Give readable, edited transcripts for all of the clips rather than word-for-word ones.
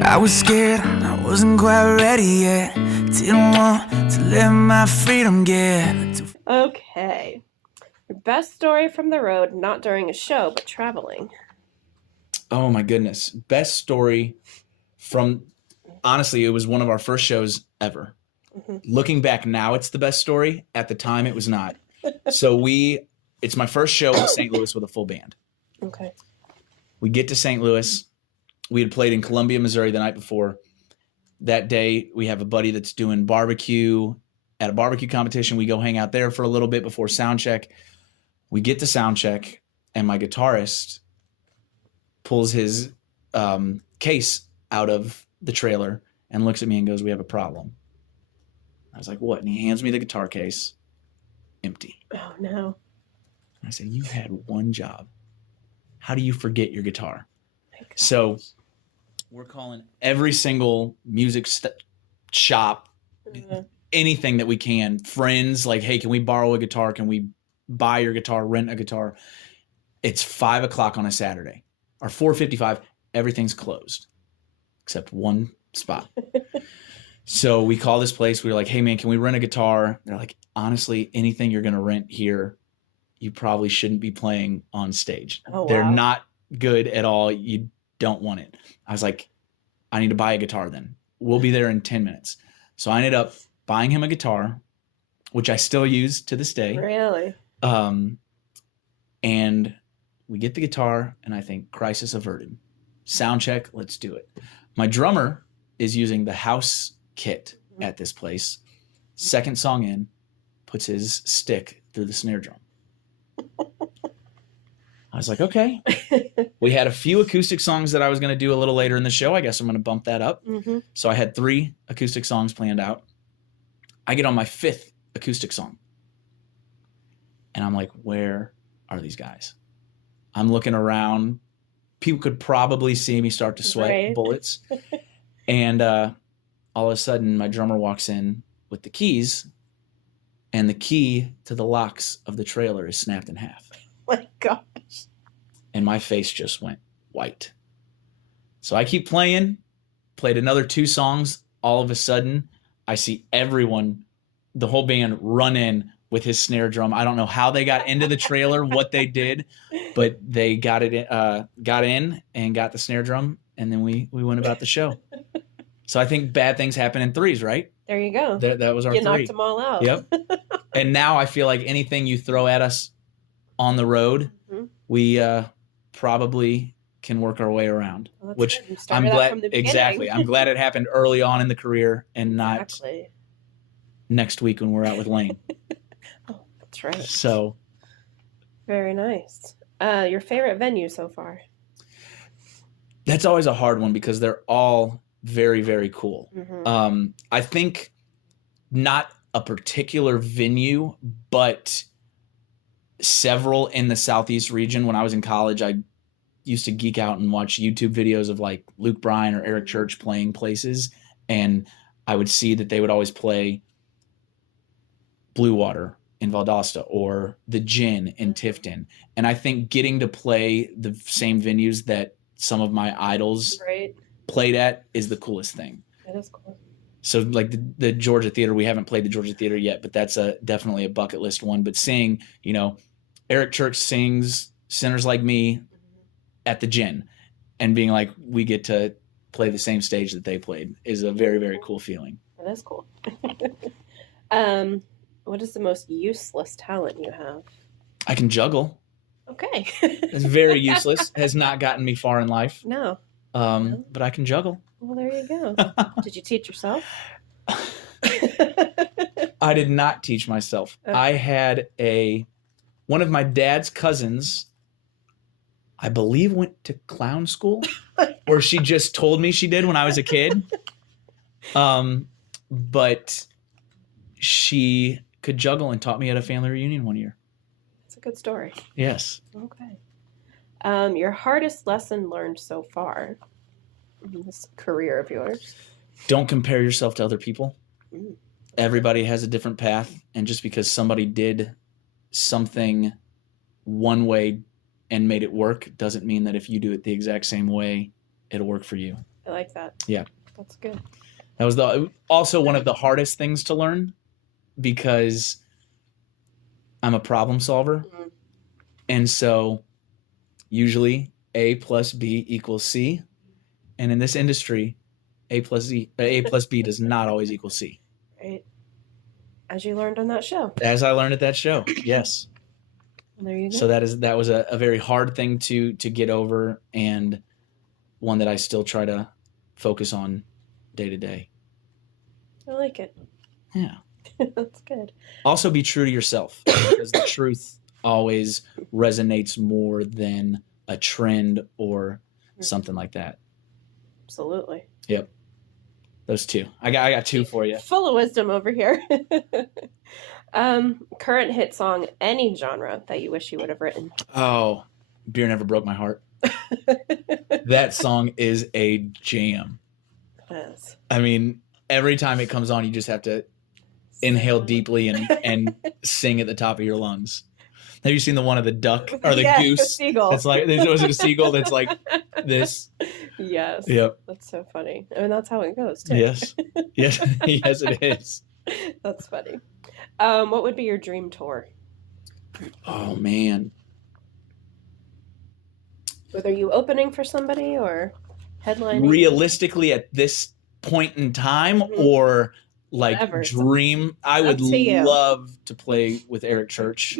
I was scared, I wasn't quite ready yet. Didn't want to let my freedom get too. Okay. Your best story from the road, not during a show, but traveling. Oh my goodness. Best story from, honestly, it was one of our first shows ever. Mm-hmm. Looking back now, it's the best story. At the time, it was not. So it's my first show in St. Louis with a full band. Okay. We get to St. Louis. We had played in Columbia, Missouri the night before. That day, we have a buddy that's doing barbecue at a barbecue competition. We go hang out there for a little bit before sound check. We get to sound check, and my guitarist pulls his case out of the trailer and looks at me and goes, "We have a problem." I was like, "What?" And he hands me the guitar case, empty. Oh, no. I said, "You had one job. How do you forget your guitar?" So we're calling every single music shop, anything that we can, friends, like, "Hey, can we borrow a guitar? Can we buy your guitar, rent a guitar?" It's 5:00 on a Saturday, or 4:55. Everything's closed except one spot. So we call this place. We were like, "Hey, man, can we rent a guitar?" They're like, "Honestly, anything you're going to rent here, you probably shouldn't be playing on stage. Oh, They're wow. not good at all. You don't want it." I was like, "I need to buy a guitar then. We'll be there in 10 minutes. So I ended up buying him a guitar, which I still use to this day. Really? And we get the guitar, and I think, crisis averted. Sound check, let's do it. My drummer is using the house kit at this place. Second song in, puts his stick through the snare drum. I was like, okay. We had a few acoustic songs that I was going to do a little later in the show. I guess I'm going to bump that up. Mm-hmm. So I had 3 acoustic songs planned out. I get on my 5th acoustic song. And I'm like, where are these guys? I'm looking around. People could probably see me start to sweat bullets. And all of a sudden, my drummer walks in with the keys, and the key to the locks of the trailer is snapped in half. Oh my gosh. And my face just went white. So I keep played another 2 songs. All of a sudden, I see everyone, the whole band, run in with his snare drum. I don't know how they got into the trailer, what they did, but they got in and got the snare drum, and then we went about the show. So I think bad things happen in threes, right? There you go. That was our 3. You knocked them all out. Yep. And now I feel like anything you throw at us on the road, mm-hmm. we probably can work our way around. Well, which I'm glad. Exactly. I'm glad it happened early on in the career and not exactly. next week when we're out with Lane. Oh, that's right. So very nice. Your favorite venue so far? That's always a hard one because they're all very, very cool. Mm-hmm. I think not a particular venue, but several in the Southeast region. When I was in college, I used to geek out and watch YouTube videos of like Luke Bryan or Eric Church playing places. And I would see that they would always play Blue Water in Valdosta or the Gin in Tifton. And I think getting to play the same venues that some of my idols played at is the coolest thing. That is cool. So like the Georgia Theater, we haven't played the Georgia Theater yet, but that's definitely a bucket list one. But seeing, Eric Church sings Sinners Like Me at the Gin and being like, we get to play the same stage that they played is a very, very cool feeling. That is cool. What is the most useless talent you have? I can juggle. Okay. It's very useless. Has not gotten me far in life. No. But I can juggle. Well, there you go. Did you teach yourself? I did not teach myself. Okay. I had one of my dad's cousins, I believe, went to clown school, or she just told me she did when I was a kid. But she could juggle and taught me at a family reunion one year. That's a good story. Yes. Okay. Your hardest lesson learned so far in this career of yours? Don't compare yourself to other people. Everybody has a different path, and just because somebody did something one way and made it work doesn't mean that if you do it the exact same way, it'll work for you. I like that. Yeah. That's good. That was also one of the hardest things to learn because I'm a problem solver. Mhm. And so usually A plus B equals C. And in this industry, A plus B does not always equal C. Right. As you learned on that show. As I learned at that show, yes. There you go. So that was a very hard thing to get over, and one that I still try to focus on day to day. I like it. Yeah. That's good. Also be true to yourself, because the truth always resonates more than a trend or something like that. Absolutely. Yep. Those two. I got two for you. Full of wisdom over here. Current hit song, any genre that you wish you would have written. Oh, Beer Never Broke My Heart. That song is a jam. Yes. I mean, every time it comes on, you just have to inhale deeply and sing at the top of your lungs. Have you seen the one of the duck or the goose? The seagull. It's like, was it a seagull that's like this? Yes. Yep. That's so funny. I mean, that's how it goes, too. Yes. Yes. Yes, it is. That's funny. What would be your dream tour? Oh, man. Whether you opening for somebody or headlining? Realistically, at this point in time, or like Whatever. dream, I would Up to you. love to play with Eric Church.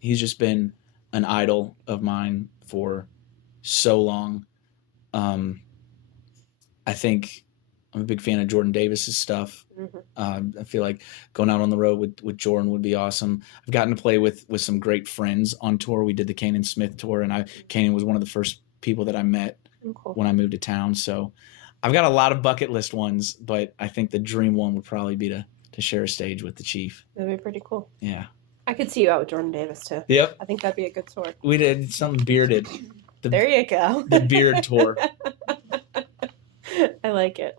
He's just been an idol of mine for so long. I think I'm a big fan of Jordan Davis's stuff. Mhm. I feel like going out on the road with Jordan would be awesome. I've gotten to play with some great friends on tour. We did the Kanan Smith tour, and Kanan was one of the first people that I met Cool. when I moved to town. So I've got a lot of bucket list ones, but I think the dream one would probably be to share a stage with the Chief. That'd be pretty cool. Yeah. I could see you out with Jordan Davis, too. Yep. I think that'd be a good tour. We did something bearded. There you go. The beard tour. I like it.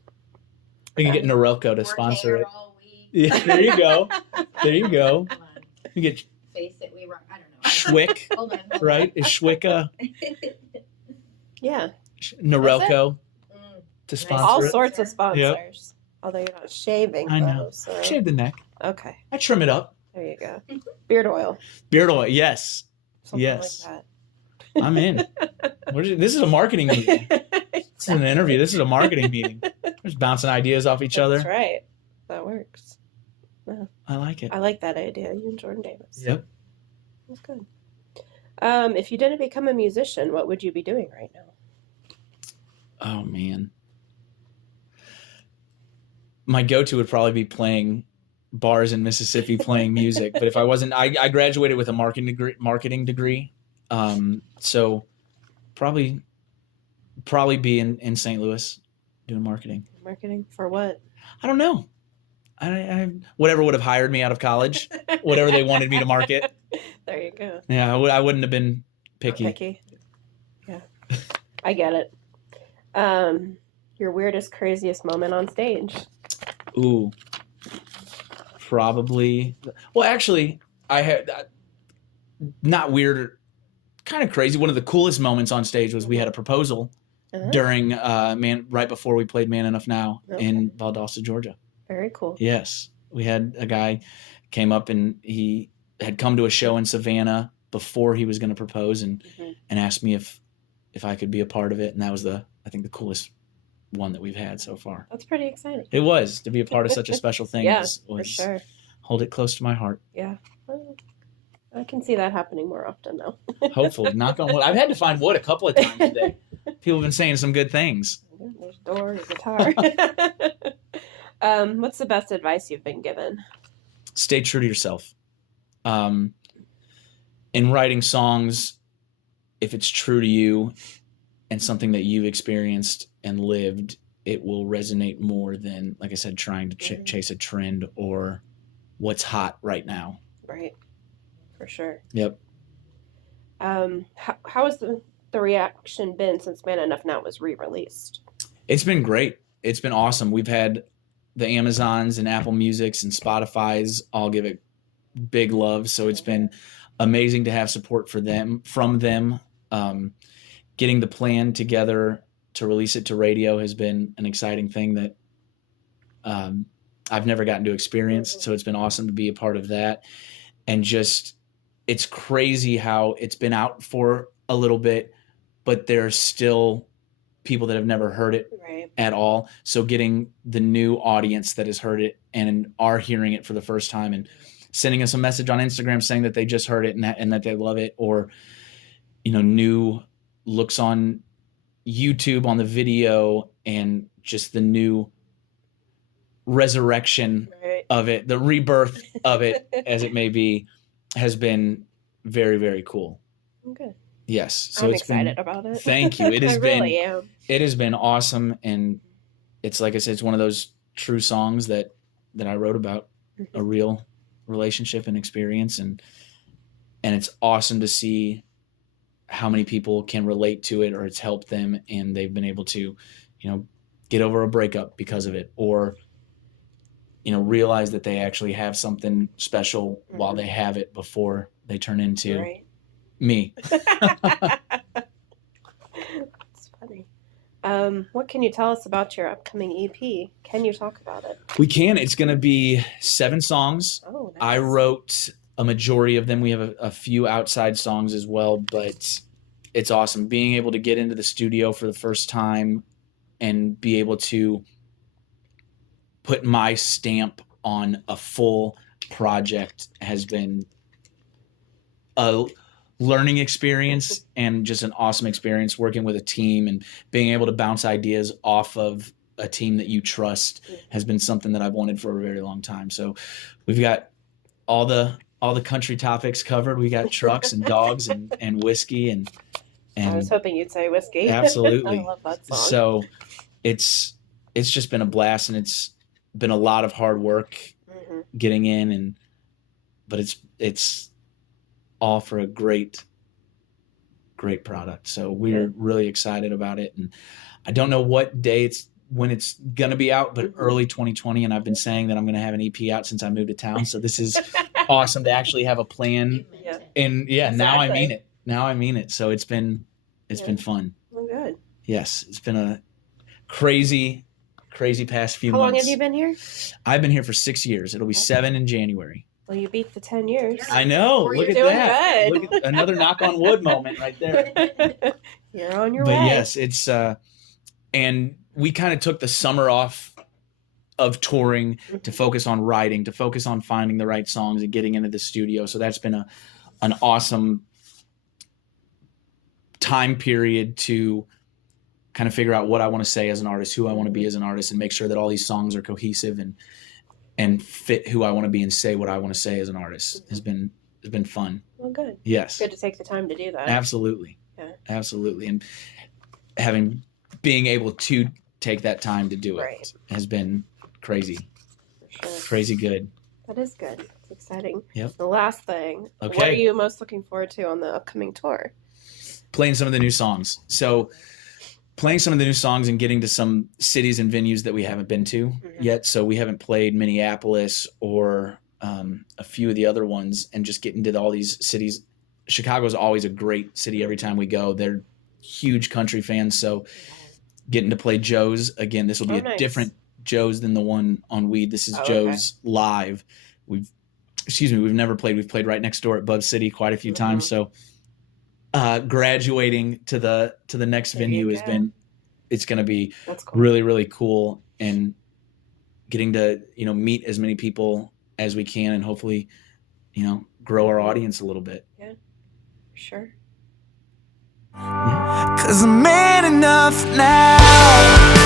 We can get Norelco to sponsor it. All week. Yeah, there you go. There you go. Come on. You get Face it, we rock. I don't know. Schwick, Hold on. right? Is Schwick Yeah. Norelco to Nice. sponsor All it? sorts of sponsors. Although you're not shaving. I know. Though, so. Shave the neck. Okay. I trim it up. There you go. Beard oil. Beard oil. Yes. Something Yes. like I'm in. This is a marketing meeting. that. This is an interview. This is a marketing meeting. We're just bouncing ideas off each other. That's right. That works. I like it. I like that idea. You and Jordan Davis. Yep. That's good. If you didn't become a musician, what would you be doing right now? Oh man. My go-to would probably be playing bars in Mississippi, playing music. But if I wasn't, I graduated with a marketing degree. So probably be in St. Louis doing marketing. Marketing for what? I don't know. I whatever would have hired me out of college, whatever they wanted me to market. There you go. Yeah, I wouldn't have been picky. Picky. Yeah. I get it. Your weirdest, craziest moment on stage. Ooh, probably. Well, actually, I had not weird, kind of crazy. One of the coolest moments on stage was we had a proposal during right before we played Man Enough Now in Valdosta, Georgia. Very cool. Yes, we had a guy came up and he had come to a show in Savannah before he was going to propose and asked me if I could be a part of it, and that was I think the coolest one that we've had so far. That's pretty exciting. It was to be a part of such a special thing. Yeah, was for sure. Hold it close to my heart. Yeah. Well, I can see that happening more often now. Hopefully, knock on wood. I've had to find wood a couple of times today. People have been saying some good things. There's a door, a guitar. What's the best advice you've been given? Stay true to yourself. In writing songs, if it's true to you and something that you've experienced and lived, it will resonate more than, like I said, trying to chase a trend or what's hot right now. Right. For sure. Yep. How has the reaction been since Man Enough Now was re-released? It's been great. It's been awesome. We've had the Amazons and Apple Musics and Spotify's all give it big love. So it's been amazing to have support from them. Getting the plan together to release it to radio has been an exciting thing that I've never gotten to experience. So it's been awesome to be a part of that. And just, it's crazy how it's been out for a little bit, but there's still people that have never heard it at all. So getting the new audience that has heard it and are hearing it for the first time and sending us a message on Instagram saying that they just heard it and that they love it, or, you know, new looks on YouTube on the video and just the new resurrection of it, the rebirth of it, as it may be, has been very, very cool. Okay. Yes. So I'm it's excited been, about it. Thank you. It has I been, really am. it has been awesome. And it's, like I said, it's one of those true songs that I wrote about a real relationship and experience. And it's awesome to see how many people can relate to it, or it's helped them and they've been able to, you know, get over a breakup because of it, or, you know, realize that they actually have something special while they have it before they turn into me. It's funny. What can you tell us about your upcoming EP? Can you talk about it? We can. It's going to be 7 songs. Oh, nice. I wrote a majority of them. We have a few outside songs as well, but it's awesome being able to get into the studio for the first time and be able to put my stamp on a full project has been a learning experience and just an awesome experience working with a team, and being able to bounce ideas off of a team that you trust has been something that I've wanted for a very long time. So we've got all the country topics covered. We got trucks and dogs and whiskey and I was hoping you'd say whiskey. Absolutely. I love that song. So it's just been a blast, and it's been a lot of hard work getting in, but it's all for a great product. So we're really excited about it, and I don't know what day when it's going to be out, but early 2020. And I've been saying that I'm going to have an EP out since I moved to town. So this is awesome to actually have a plan. And now I mean it. Now I mean it. So it's been fun. Oh, good. Yes. It's been a crazy past few months. How long have you been here? I've been here for 6 years. It'll be 7 in January. Well, you beat the 10 years. I know. Look at doing that. good. Look at another knock on wood moment right there. You're on your way. But yes, it's and we kind of took the summer off of touring to focus on writing, to focus on finding the right songs and getting into the studio. So that's been an awesome time period to kind of figure out what I want to say as an artist, who I want to be as an artist, and make sure that all these songs are cohesive and fit who I want to be and say what I want to say as an artist. Has been fun. Well, good. Yes. Good to take the time to do that. Absolutely. Yeah. Absolutely. And being able to take that time to do it has been crazy. For sure. Crazy good. That is good. It's exciting. Yep. The last thing. Okay. What are you most looking forward to on the upcoming tour? Playing some of the new songs. So playing some of the new songs and getting to some cities and venues that we haven't been to yet. So we haven't played Minneapolis or a few of the other ones, and just getting to all these cities. Chicago is always a great city every time we go. They're huge country fans. So getting to play Joe's again, this will be a different Joe's than the one on Weed. This is Joe's live. We've never played. We've played right next door at Bub City quite a few times. So graduating to the next venue it's going to be really, really cool, and getting to, meet as many people as we can, and hopefully, grow our audience a little bit. Yeah, for sure. 'Cause I'm man enough now